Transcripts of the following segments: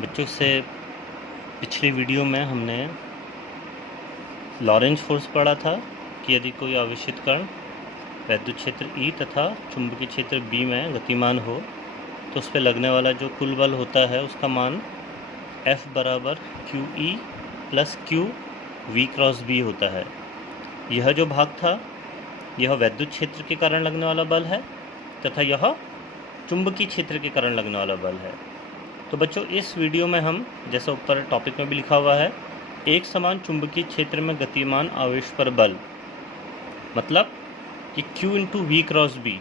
बच्चों से पिछली वीडियो में हमने लॉरेंज फोर्स पढ़ा था कि यदि कोई आवेशित कण वैद्युत क्षेत्र E तथा चुंबकीय क्षेत्र B में गतिमान हो तो उस पर लगने वाला जो कुल बल होता है उसका मान F बराबर QE plus Q V cross B होता है। यह जो भाग था यह वैद्युत क्षेत्र के कारण लगने वाला बल है तथा यह चुंबकीय क्षेत्र के कारण लगने वाला बल है। तो बच्चों इस वीडियो में हम, जैसा ऊपर टॉपिक में भी लिखा हुआ है, एक समान चुंबकीय क्षेत्र में गतिमान आवेश पर बल मतलब कि Q into V cross B,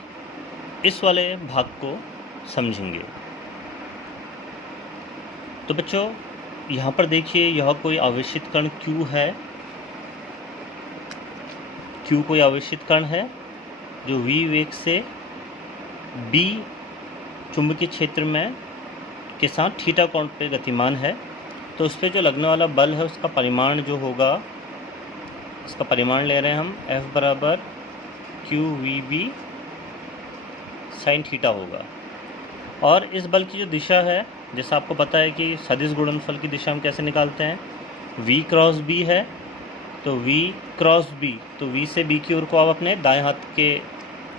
इस वाले भाग को समझेंगे। तो बच्चों यहाँ पर देखिए, यह कोई आवेशित कण Q है। Q कोई आवेशित कण है जो V वेग से B चुंबकीय क्षेत्र में के साथ थीटा कोण पे गतिमान है। तो उस पर जो लगने वाला बल है उसका परिमाण जो होगा, इसका परिमाण ले रहे हैं हम, F बराबर QVB साइन थीटा होगा। और इस बल की जो दिशा है, जैसा आपको पता है कि सदिश गुणनफल की दिशा हम कैसे निकालते हैं, V क्रॉस B है तो V क्रॉस B, तो V से B की ओर को आप अपने दाएं हाथ के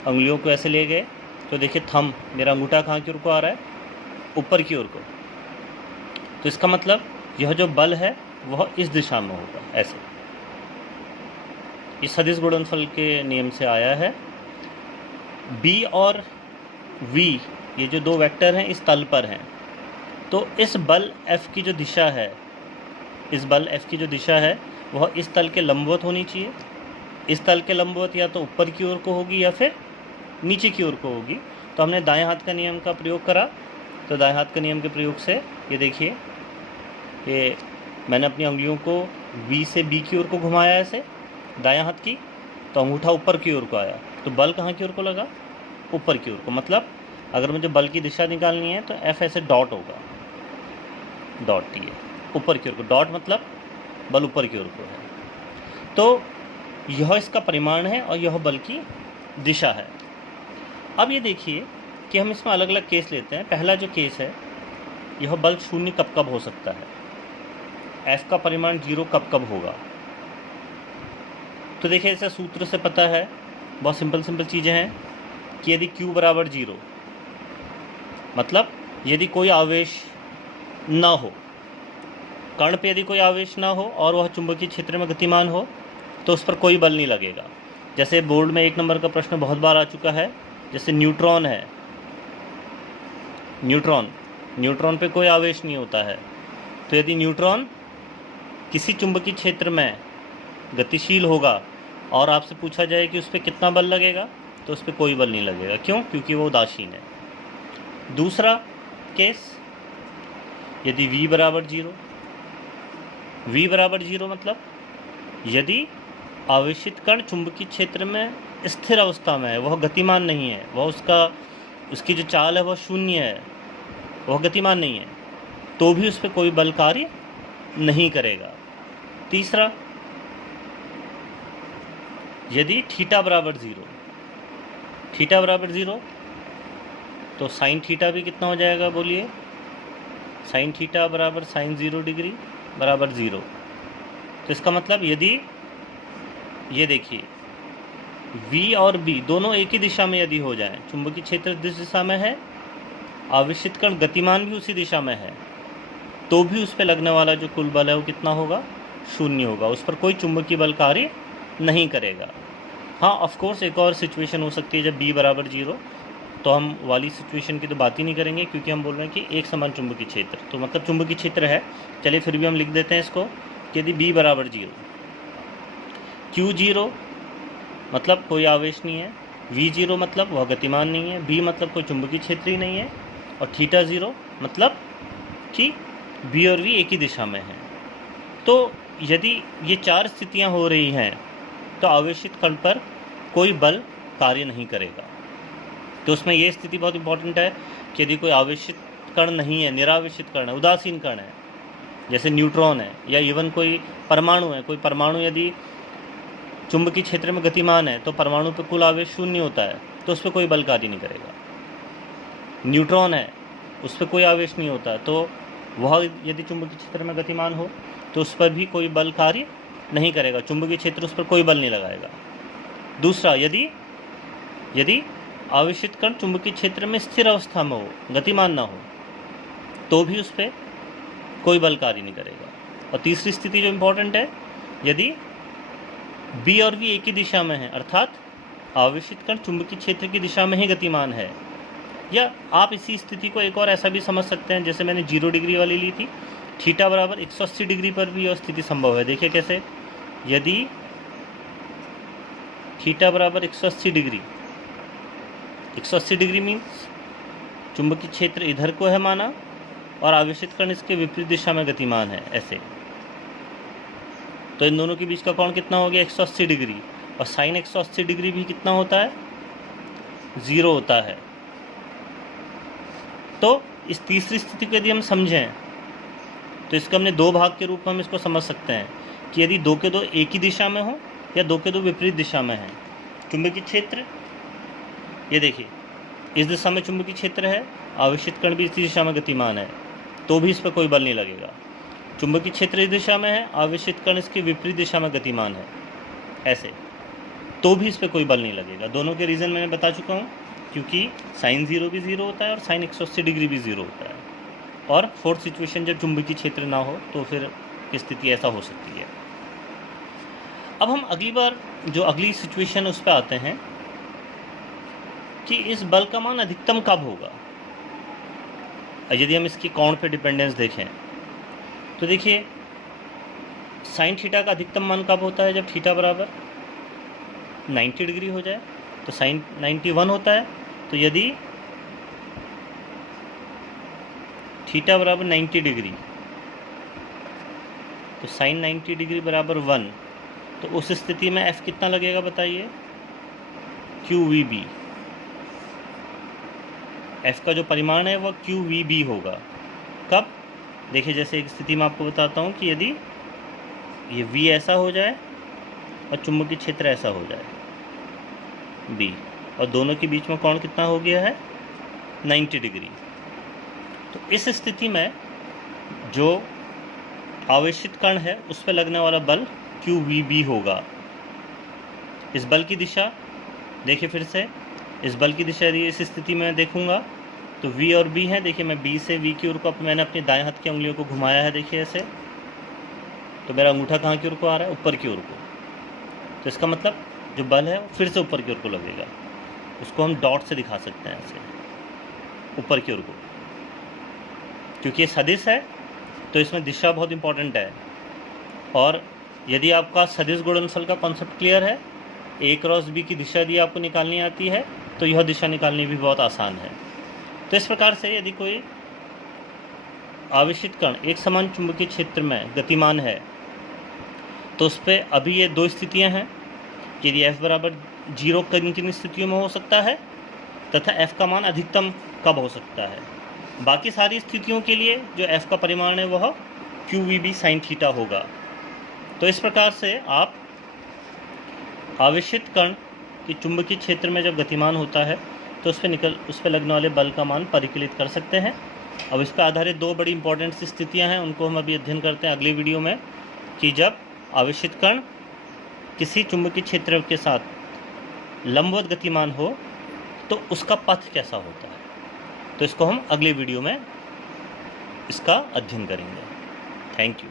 उंगलियों को ऐसे ले गए तो देखिए थंब, मेरा अंगूठा कहाँ की ओर को आ रहा है, ऊपर की ओर को। तो इसका मतलब यह जो बल है वह इस दिशा में होगा, ऐसे। इस सदिश गुणनफल के नियम से आया है। B और V ये जो दो वेक्टर हैं इस तल पर हैं, तो इस बल F की जो दिशा है, इस बल F की जो दिशा है वह इस तल के लंबवत होनी चाहिए। इस तल के लंबवत या तो ऊपर की ओर को होगी या फिर नीचे की ओर को होगी। तो हमने दाएं हाथ का नियम का प्रयोग करा, तो दाएं हाथ के नियम के प्रयोग से ये देखिए कि मैंने अपनी उंगलियों को V से B की ओर को घुमाया ऐसे दाएं हाथ की, तो अंगूठा ऊपर की ओर को आया, तो बल कहाँ की ओर को लगा, ऊपर की ओर को। मतलब अगर मुझे बल की दिशा निकालनी है तो F ऐसे डॉट होगा, डॉट ये ऊपर की ओर को, डॉट मतलब बल ऊपर की ओर को है। तो यह इसका परिमाण है और यह बल की दिशा है। अब ये देखिए कि हम इसमें अलग अलग केस लेते हैं। पहला जो केस है, यह बल शून्य कब कब हो सकता है, F का परिमाण 0 कब कब होगा। तो देखिए ऐसा सूत्र से पता है, बहुत सिंपल चीज़ें हैं कि यदि Q बराबर 0, मतलब यदि कोई आवेश ना हो, कण पे यदि कोई आवेश ना हो और वह चुंबकीय क्षेत्र में गतिमान हो तो उस पर कोई बल नहीं लगेगा। जैसे बोर्ड में 1 नंबर का प्रश्न बहुत बार आ चुका है, जैसे न्यूट्रॉन है, न्यूट्रॉन पे कोई आवेश नहीं होता है, तो यदि न्यूट्रॉन किसी चुंबकीय क्षेत्र में गतिशील होगा और आपसे पूछा जाए कि उस पर कितना बल लगेगा, तो उस पर कोई बल नहीं लगेगा। क्यों? क्योंकि वो उदासीन है। दूसरा केस, यदि V बराबर 0 मतलब यदि आवेशित कण चुंबकीय क्षेत्र में स्थिर अवस्था में है, वह गतिमान नहीं है, वह उसकी जो चाल है वह शून्य है, वह गतिमान नहीं है, तो भी उस पर कोई बल कार्य नहीं करेगा। तीसरा, यदि थीटा बराबर 0 तो साइन थीटा भी कितना हो जाएगा, बोलिए, साइन थीटा बराबर साइन 0 डिग्री बराबर 0। तो इसका मतलब यदि ये देखिए V और B दोनों एक ही दिशा में यदि हो जाएं, चुंबकीय क्षेत्र जिस दिशा में है, आवेशित कण गतिमान भी उसी दिशा में है, तो भी उस पर लगने वाला जो कुल बल है वो कितना होगा, शून्य होगा। उस पर कोई चुंबकीय बल कार्य नहीं करेगा। हाँ, ऑफ कोर्स एक और सिचुएशन हो सकती है जब B बराबर 0, तो हम वाली सिचुएशन की तो बात ही नहीं करेंगे क्योंकि हम बोल रहे हैं कि एक समान चुंबकीय क्षेत्र, तो मतलब चुंबकीय क्षेत्र है। चलिए फिर भी हम लिख देते हैं इसको कि यदि B बराबर 0, Q 0 मतलब कोई आवेश नहीं है, V 0 मतलब वह गतिमान नहीं है, B मतलब कोई चुंबकीय क्षेत्र ही नहीं है, और थीटा 0 मतलब कि B और V एक ही दिशा में हैं। तो यदि ये 4 स्थितियां हो रही हैं तो आवेशित कण पर कोई बल कार्य नहीं करेगा। तो उसमें ये स्थिति बहुत इंपॉर्टेंट है कि यदि कोई आवेशित कण नहीं है, निरावेशित कण है, उदासीन कण है, जैसे न्यूट्रॉन है या इवन कोई परमाणु है, कोई परमाणु यदि चुंबकीय क्षेत्र में गतिमान है तो परमाणु पर कुल आवेश शून्य होता है, तो उस पर कोई बल कार्य नहीं करेगा। न्यूट्रॉन है, उस पर कोई आवेश नहीं होता, तो वह यदि चुंबकीय क्षेत्र में गतिमान हो तो उस पर भी कोई बल कार्य नहीं करेगा, चुंबकीय क्षेत्र उस पर कोई बल नहीं लगाएगा। दूसरा, यदि आवेशित कण चुंबकीय क्षेत्र में स्थिर अवस्था में हो, गतिमान ना हो, तो भी उस पर कोई बल कार्य नहीं करेगा। और तीसरी स्थिति जो इम्पोर्टेंट है, यदि बी और वी एक ही दिशा में है, अर्थात आवेशित कण चुंबकीय क्षेत्र की दिशा में ही गतिमान है। या आप इसी स्थिति को एक और ऐसा भी समझ सकते हैं, जैसे मैंने 0 डिग्री वाली ली थी, थीटा बराबर 180 डिग्री पर भी यह स्थिति संभव है। देखिए कैसे, यदि थीटा बराबर 180 डिग्री, 180 डिग्री मीन्स चुंबकीय क्षेत्र इधर को है माना और आवेशित कण इसके विपरीत दिशा में गतिमान है, ऐसे। तो इन दोनों के बीच का कोण कितना हो गया, 180 डिग्री। और साइन 180 डिग्री भी कितना होता है, 0 होता है। तो इस तीसरी स्थिति को यदि हम समझें तो इसको हमने दो भाग के रूप में हम इसको समझ सकते हैं कि यदि दो के दो एक ही दिशा में हो या दो के दो विपरीत दिशा में हैं। चुंबकीय क्षेत्र, ये देखिए इस दिशा में चुंबकीय क्षेत्र है, आवेशित कण भी इसी दिशा में गतिमान है, तो भी इस पर कोई बल नहीं लगेगा। चुंबकीय क्षेत्र इस दिशा में है, आवेशित कण इसके विपरीत दिशा में गतिमान है, ऐसे, तो भी इस पर कोई बल नहीं लगेगा। दोनों के रीज़न मैंने बता चुका हूँ, क्योंकि साइन 0 भी 0 होता है और साइन 180 डिग्री भी 0 होता है। और फोर्थ सिचुएशन जब चुंबकीय क्षेत्र ना हो तो फिर स्थिति ऐसा हो सकती है। अब हम अगली सिचुएशन उस पर आते हैं कि इस बल का मान अधिकतम कब होगा। यदि हम इसकी कोण पे डिपेंडेंस देखें तो देखिए साइन थीटा का अधिकतम मान कब होता है, जब थीटा बराबर 90 डिग्री हो जाए, तो साइन 91 होता है। तो यदि थीटा बराबर 90 डिग्री तो साइन 90 डिग्री बराबर 1, तो उस स्थिति में F कितना लगेगा बताइए, QVB। F का जो परिमाण है वह QVB होगा। कब, देखिए जैसे एक स्थिति में आपको बताता हूँ कि यदि ये V ऐसा हो जाए और चुंबकीय क्षेत्र ऐसा हो जाए B, और दोनों के बीच में कोण कितना हो गया है, 90 डिग्री। तो इस स्थिति में जो आवेशित कण है उस पर लगने वाला बल QVB होगा। इस बल की दिशा देखिए फिर से, इस बल की दिशा यदि इस स्थिति में देखूंगा तो V और B है। देखिए मैं B से V की ओर को मैंने अपनी दाएं हाथ की उंगलियों को घुमाया है, देखिए ऐसे, तो मेरा अंगूठा कहाँ की ओर को आ रहा है, ऊपर की ओर को। तो इसका मतलब जो बल है फिर से ऊपर की ओर को लगेगा। उसको हम डॉट से दिखा सकते हैं ऐसे, ऊपर की ओर को, क्योंकि ये सदिश है तो इसमें दिशा बहुत इंपॉर्टेंट है। और यदि आपका सदिश गुणनफल का कॉन्सेप्ट क्लियर है, A क्रॉस B की दिशा यदि आपको निकालनी आती है तो यह दिशा निकालनी भी बहुत आसान है। तो इस प्रकार से यदि कोई आवेशित कण एक समान चुंबकीय क्षेत्र में गतिमान है तो उस पर अभी ये दो स्थितियां हैं, यदि F बराबर 0 किन किन स्थितियों में हो सकता है तथा F का मान अधिकतम कब हो सकता है। बाकी सारी स्थितियों के लिए जो F का परिमाण है वह QVB साइन थीटा होगा। तो इस प्रकार से आप आवेशित कण की चुंबकीय क्षेत्र में जब गतिमान होता है तो उस पर लगने वाले बल का मान परिकलित कर सकते हैं। अब इस पर आधारित दो बड़ी इंपॉर्टेंट सी स्थितियां हैं, उनको हम अभी अध्ययन करते हैं अगली वीडियो में, कि जब आवेशित कण किसी चुंबकीय क्षेत्र के साथ लंबवत गतिमान हो तो उसका पथ कैसा होता है। तो इसको हम अगली वीडियो में इसका अध्ययन करेंगे। Thank you.